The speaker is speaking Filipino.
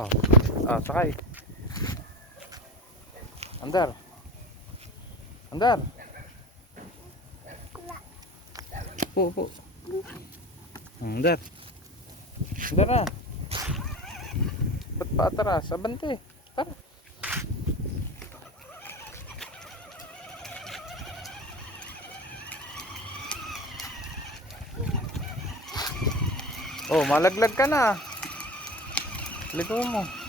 Oh, sakay. Andar. Andar. Upo. Andar. Andar na. Ba't pa atras? Abante. Tara. Oh, malaglag ka na. Ligo mo.